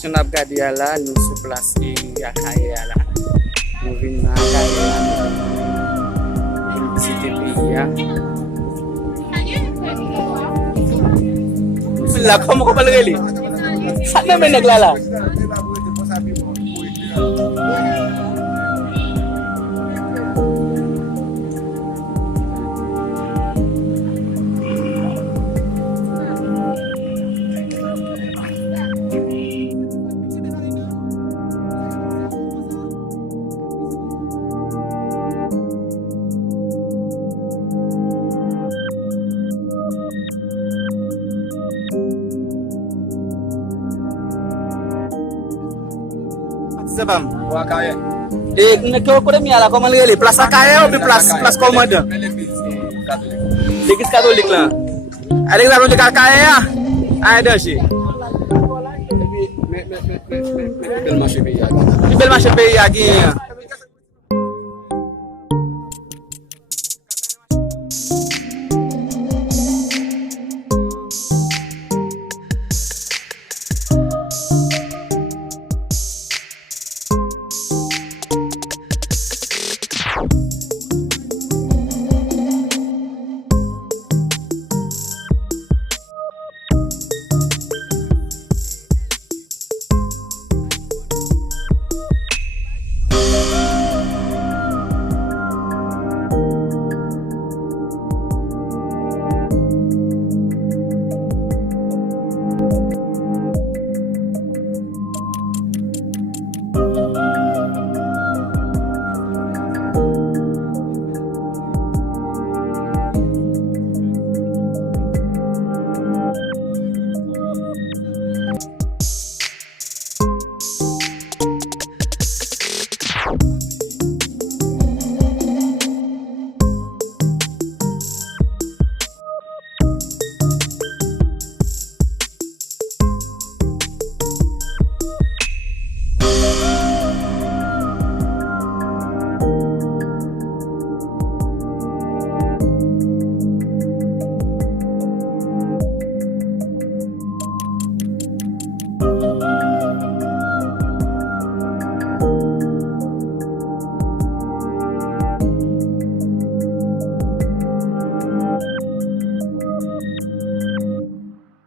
Sunab Gadiala, nous se placer à Kayala. Nous venons à Kayala. Visiter le pays. Bismillah, kamu ko palgali. Saan namin naglala? Sebab Wa kaya. nak ko mi ala ko malgali. Plaza Kaya o Plaza Komanda? Legis Katolik lah. Ada yang di Kaya. Ada sih. Bel masih biya. Di bel masih lagi.